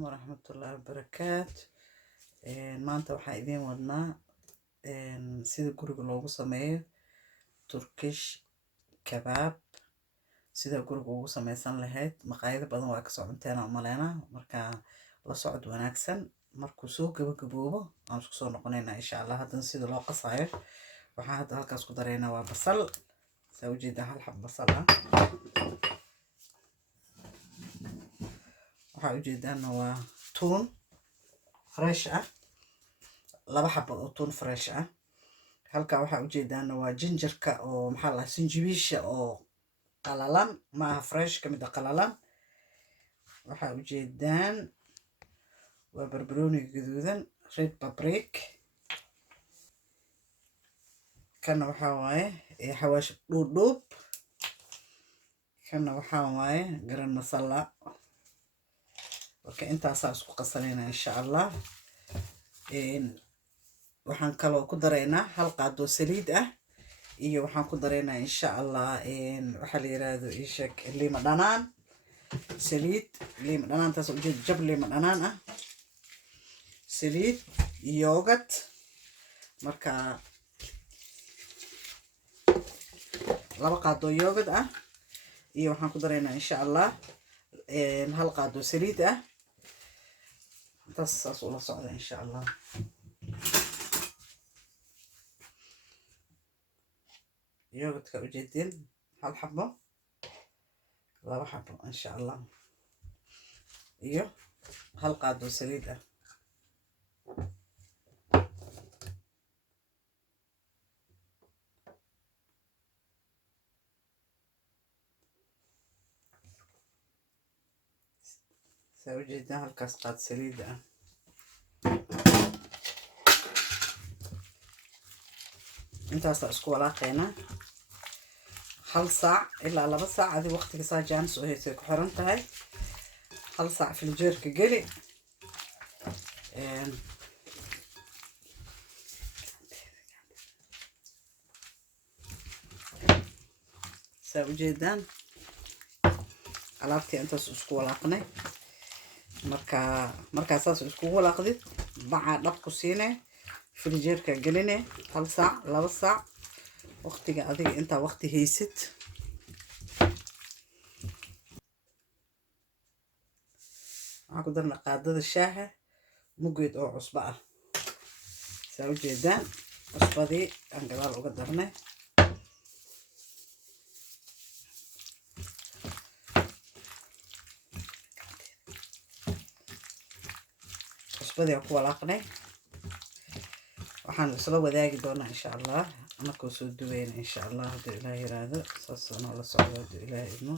عليكم ورحمة الله وبركاته. maanta waxaan idiin wadnaa sida guriga loogu sameeyo Turkish kebab. sida guriga ugu sameysan lahayd maqaayado badan waa ka soo cunteena umaleynaa. marka la socod wanaagsan. markuu soo gabagaboobo aan isku soo noqonaynaa insha Allah. haddana sida loo qasayo waxaan hadda halkaas ku dareynaa waa basal. saa ujeedaa hal xab basal ah. waxaa ujeedaana waa tuun fresh ah, 2 xabo oo tuun fresh ah. halka waxaa ujeedaana waa jinjarka oo maxaa la sinjibiisha oo qalalan, maaha fresh kamid ah, qalalan. waxaa ujeedaan waa barbarooni gaduudan, red paprika. kana waxaa waaye xawaash dhuudhuub. kana waxaa waaye garan masala. marka intaasaa isku qasanayna insha Allah. waxaan kaloo ku dareynaa hal qaado saliid ah, iyo waxaan ku dareynaa insha Allah waxaa la yiraahdo ishak liima dhanaan. saliid liima dhanaan taas ujeed jab liima dhanaan ah, saliid, yogurt. marka 2 qaado yogurt ah, iyo waxaan ku dareynaa insha Allah hal qaado saliid ah. intaas saas ula socda insha Allah. yogurtka ujeedin hal xabo, 2 xabo insha Allah, iyo hal qaado saliid ah. saa ujeedaan halkaas qaad saliid ah. intaasa isku walaaqeynaa 1 saac ilaa 2 saac adi waqtiga saa jaanis oo heysay ku xiran tahay. 1 saac filjeerka geli. saa ujeedaan alaabtii intaas isku walaaqnay. markaa saas isku walaaqdid bacaa dhab ku siinay, filjeerka geline 1 saac 2 saac waqtiga adiga intaa waqti haysid. waxaan ku darna qaadada shaaha mugeed oo cusbo ah. saa ujeedaan cusbadii aan gadaal uga darnay. cusbadii aan ku walaaqnay. waxaan isla wadaagi doonaa insha Allah markuu soo duweyna insha Allah hadduu Ilaahay yiraahdo. saas oo la socdo hadduu Ilaahay idmo.